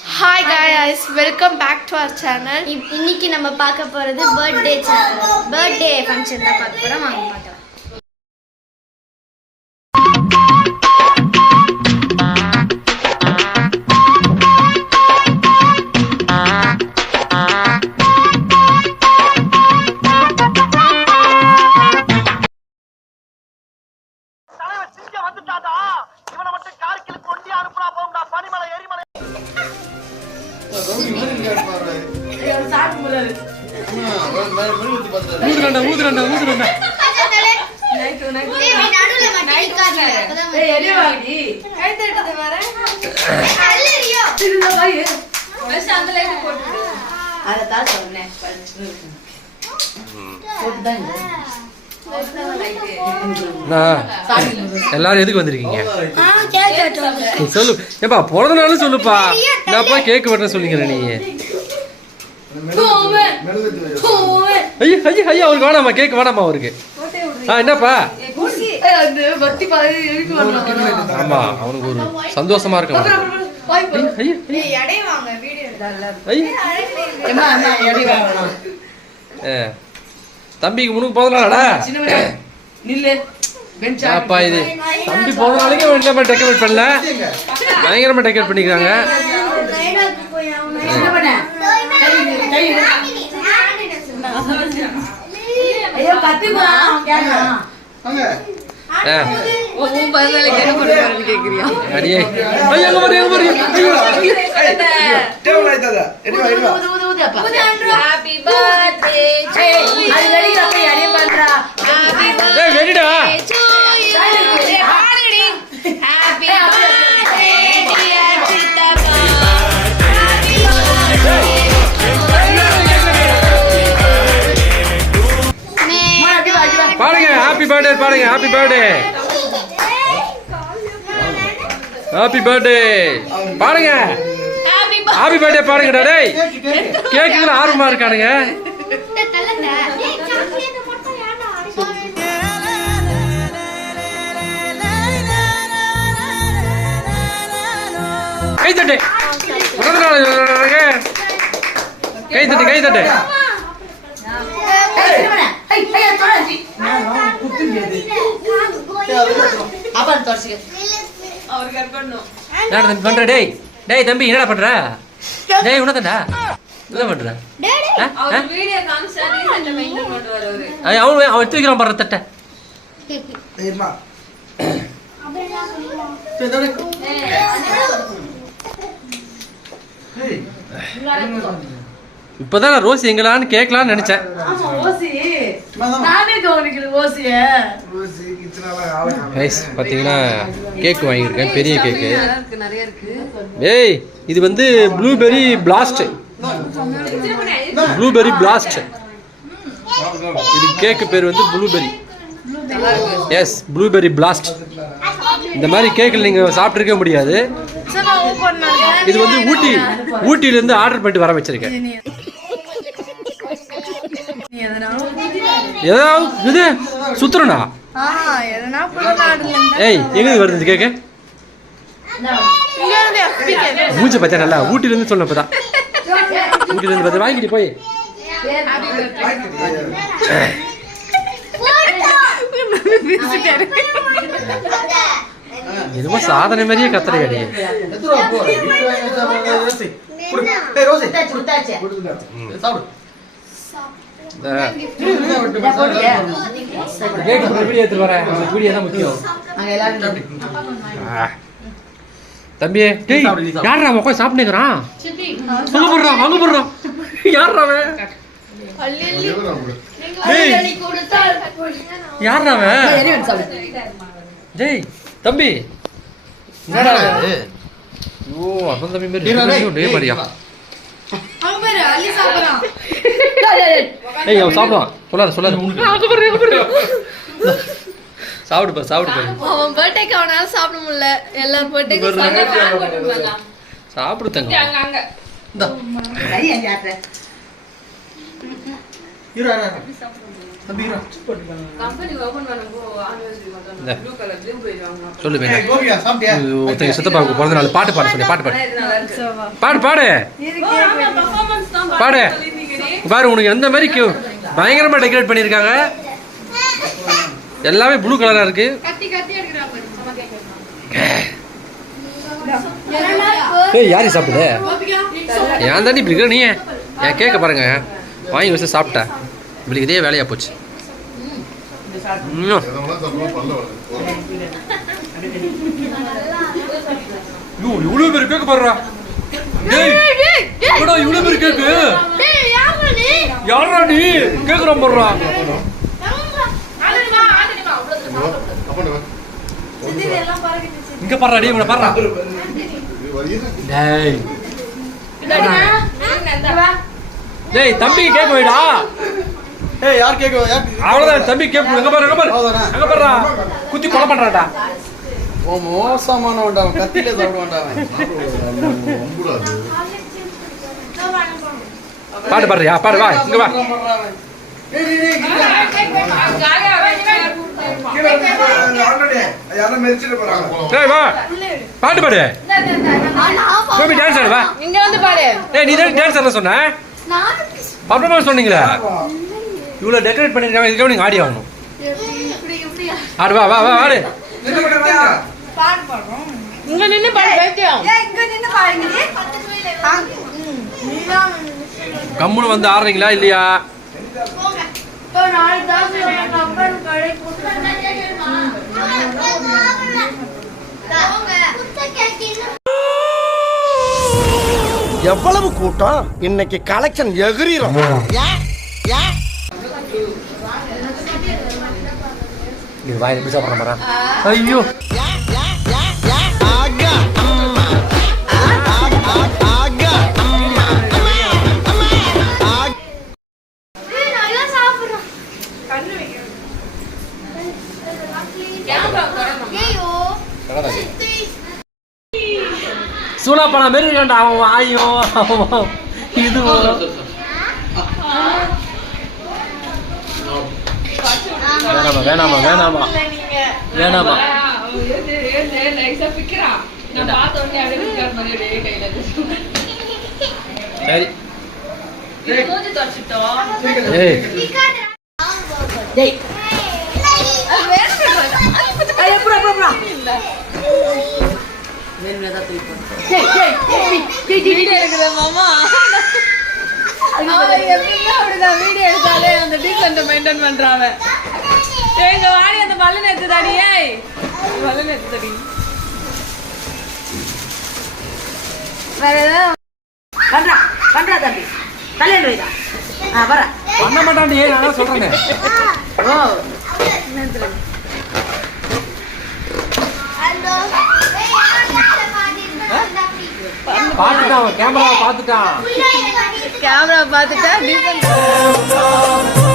Hi guys, welcome back to our channel. இன்னைக்கு நம்ம பார்க்க போறது பர்த்டே ஃபங்க்ஷன் தான் பார்க்க போறோம். வாங்க பார்க்கலாம். எல்லாரும் எதுக்கு வந்திருக்கீங்க? சொல்லு ஏப்பா, பிறந்த நாளும் சொல்லுப்பா. என்னப்பா கேக் வெட்டுற சொல்லிக்கிற நீ? ஐயோ ஐயோ ஐயோ, அவருக்கு வேணாமா கேக்? வேணாமா அவருக்கு? என்னப்பா? ஆமா, அவனுக்கு ஒரு சந்தோஷமா இருக்கும். தம்பிக்கு முன்னுக்கு போதனாடா அப்பா, இது தம்பி போன நாளைக்கு நம்ம டெக்கரேட் பண்ணல, பயங்கரமா டெக்கரேட் பண்ணிக்கிறாங்க. பாருங்க, ஹாப்பி பர்த்டே பாருங்க. ஹாப்பி பர்த்டே, ஹாப்பி பர்த்டே பாருங்க. ஹாப்பி பர்த்டே பாருங்கடா. டேய், கேக்குல ஆர்வமா இருக்கானுங்க. கை தட்டு, கை தட்டு, கை தட்டு. பண்ற டேய் டேய் தம்பி, என்னடா பண்ற? டேய் உனதான்டா, என்ன பண்ற? அவன் எடுத்து வைக்கிறான் பாரு தட்டை. இப்பதான் ரோசி எங்களான்னு கேட்கலான்னு நினைச்சேன். பாத்தீங்கன்னா கேக் வாங்கியிருக்கேன், பெரிய கேக்கு. ஏய், இது வந்து ப்ளூபெர்ரி பிளாஸ்ட். ப்ளூபெர்ரி பிளாஸ்ட் இது கேக்கு பேர் வந்து ப்ளூபெர்ரி. S, blueberry blast. இந்த மாதிரி கேக்கில் நீங்கள் சாப்பிட்ருக்க முடியாது. இது வந்து ஊட்டியிலேருந்து ஆர்டர் பண்ணிட்டு வர வச்சிருக்கேன். ஏதாவது இது சுத்துறனா? ஏய், எங்க வருது கேக்கு? மூஞ்ச பார்த்தா நல்லா ஊட்டிலேருந்து சொன்னப்பதான். ஊட்டிலேருந்து பார்த்து வாங்கிட்டு போய் என்னமோ சாதனை மாதிரியே கத்துறையாடி. தம்பி, யாரா உட்காந்து சாப்பிட்டுக்கிறான்? அங்க போடுறான், அங்க போடுறான். யாரா யாரா? ஜெய் தம்பி, என்னடா? ஓ, அப்பன் தம்பி மாதிரி மாதிரியா? ஏய், அவன் சாப்பிடுவான். சொல்லாத சாப்பிடுப்பா, சாப்பிடுப்பா. அவன் பர்த்டேக்கு அவனால சாப்பிட முடியல. எல்லா பர்த்டேக்கும் சாப்பிடு தங்க. சொல்லு ஒருத்தங்க சித்தப்பாவுக்கு பிறந்த நாள் பாட்டு பாட சொல்லி பாட்டு பாடு பாடு பாடு பாரு உனக்கு எந்த மாதிரி பயங்கரமா டெக்கரேட் பண்ணியிருக்காங்க. எல்லாமே ப்ளூ கலரா இருக்கு. ஏய் யாரு சாப்பிடுது? ஏன் தாண்டி இப்படி இருக்க நீ? என் கேட்க பாருங்க வாங்கி வச்சு சாப்பிட்டேன். இவளுக்கு இதே வேலையா போச்சு. இவ்வளவு பேர் கேட்க பாடுறா. இவ்வளவு பேர் கேக்கு யாரா நீ கேக்குற போடுறா. இங்க பாடுறா. இவனை பாடுறா. டேய் தம்பி கேக்க வைடா. ஏய் யார் கேக்க? அவ்வளவுதான் தம்பி கேக்கு. எங்க பாரு அங்க பாருடா. குத்தி கொலை பண்றாடா. ஓ மோசமானவன்டா. கத்திலே சாப்பிடுவான்டா அவன். பாடு பாடுறியா? பாடு வா இங்க வா. வா பாட்டு பாடு. கோபி டான்ஸ் ஆடு வா. இங்க வந்து பாரு. ஏய் நீ தான் டான்ஸ் ஆட சொன்ன. அப்புறமா சொன்னீங்களா? இவ்வளவு டெக்கரேட் பண்ணிருக்காங்க. இதுக்கு நீங்க ஆடி ஆகணும். ஆடு வா வா வா ஆடு. இங்க நின்னு பாரு பைத்தியம். கம்முன்னு வந்து ஆடுறீங்களா இல்லையா? எவ்வளவு கூட்டம் இன்னைக்கு கலெக்ஷன் எகிரிரும். இது வாய் எப்படி சாப்பிட போறா? ஐயோ சூனாப்பழ மாரி இருக்காண்டா அவன் வாயும் அவன் இது வேணாமா வேணாமா வேணாமா வேணாமா. சரி ஏய் மாமா வீடியோ எடுத்தாலே அந்த டீசென்ட் மெயின்டைன் பண்றாங்க. எங்க வாடி அந்த பலன் எடுத்துதாடி. ஏய் பலன் எடுத்துதாடி. வேற ஏதாவது பண்றா தம்பி கல்யாணம் வைடா. வர பண்ண மாட்டான்டி. நான் சொல்றேன். ஓ பாத்துட்டான் கேமரா பாத்துட்டான். கேமரா பாத்துட்டா டீசென்ட்